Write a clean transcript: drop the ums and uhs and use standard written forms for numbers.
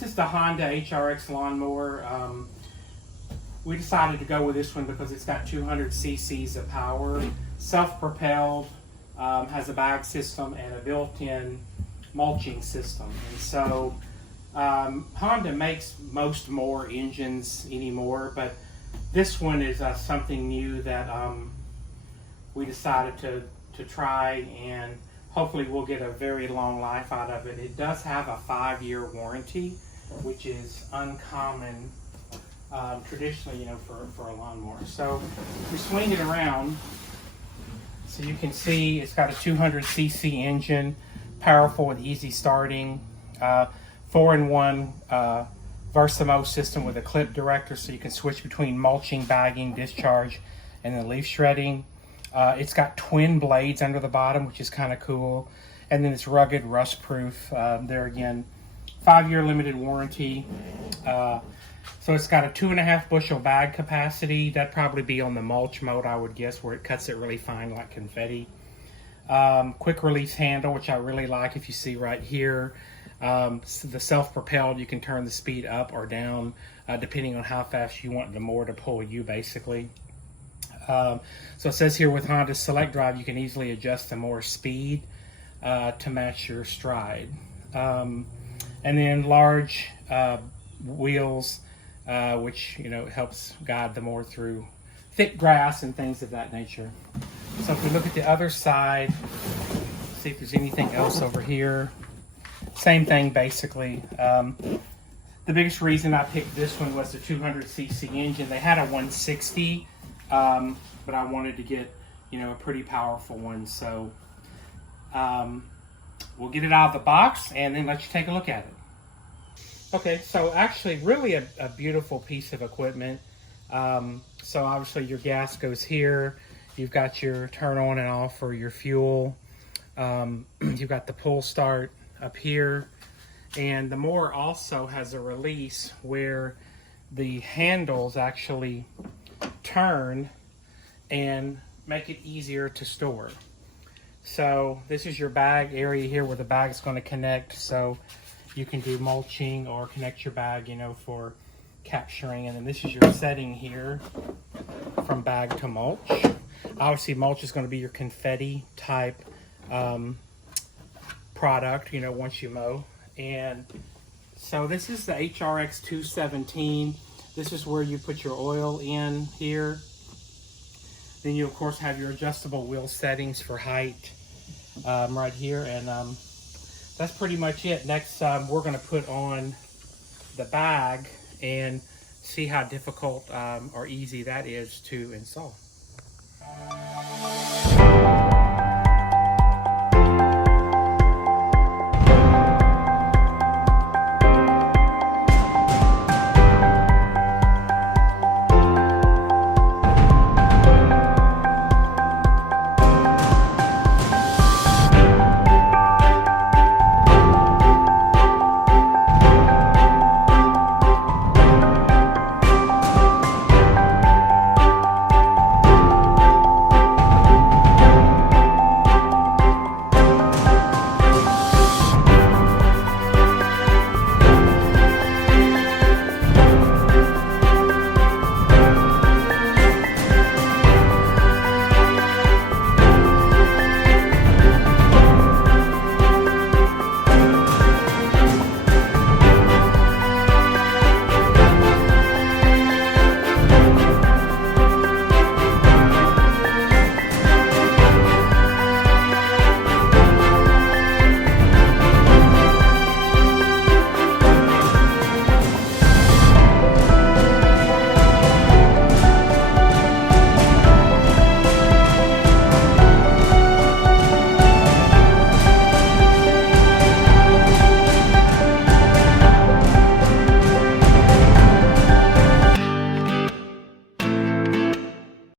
this is the Honda HRX lawnmower. We decided to go with this one because it's got 200 cc's of power, self-propelled, has a bag system and a built-in mulching system. And so Honda makes most mower engines anymore, but this one is something new that we decided to try, and hopefully we'll get a very long life out of it. It does have a 5-year warranty, which is uncommon traditionally, for a lawnmower. So we swing it around, so you can see it's got a 200 cc engine, powerful with easy starting, 4-in-1 Versamo system with a clip director, so you can switch between mulching, bagging, discharge, and then leaf shredding. It's got twin blades under the bottom, which is kind of cool, and then it's rugged, rust-proof. There again, 5-year limited warranty. So it's got a 2.5 bushel bag capacity. That'd probably be on the mulch mode, I would guess, where it cuts it really fine like confetti. Quick release handle, which I really like. If you see right here, so the self-propelled, you can turn the speed up or down depending on how fast you want the mower to pull you, basically. So it says here with Honda Select Drive, you can easily adjust the mower speed to match your stride. And then large wheels, which helps guide the mower through thick grass and things of that nature. So if we look at the other side, see if there's anything else over here. Same thing basically. The biggest reason I picked this one was the 200 cc engine. They had a 160, but I wanted to get a pretty powerful one. So we'll get it out of the box and then let you take a look at it. Okay, so actually really a beautiful piece of equipment. So obviously your gas goes here. You've got your turn on and off for your fuel. You've got the pull start up here. And the mower also has a release where the handles actually turn and make it easier to store. So this is your bag area here where the bag is going to connect. So you can do mulching or connect your bag, for capturing. And then this is your setting here from bag to mulch. Obviously, mulch is going to be your confetti type product, once you mow. And so this is the HRX 217. This is where you put your oil in here. Then you, of course, have your adjustable wheel settings for height right here. And that's pretty much it. Next, we're going to put on the bag and see how difficult or easy that is to install.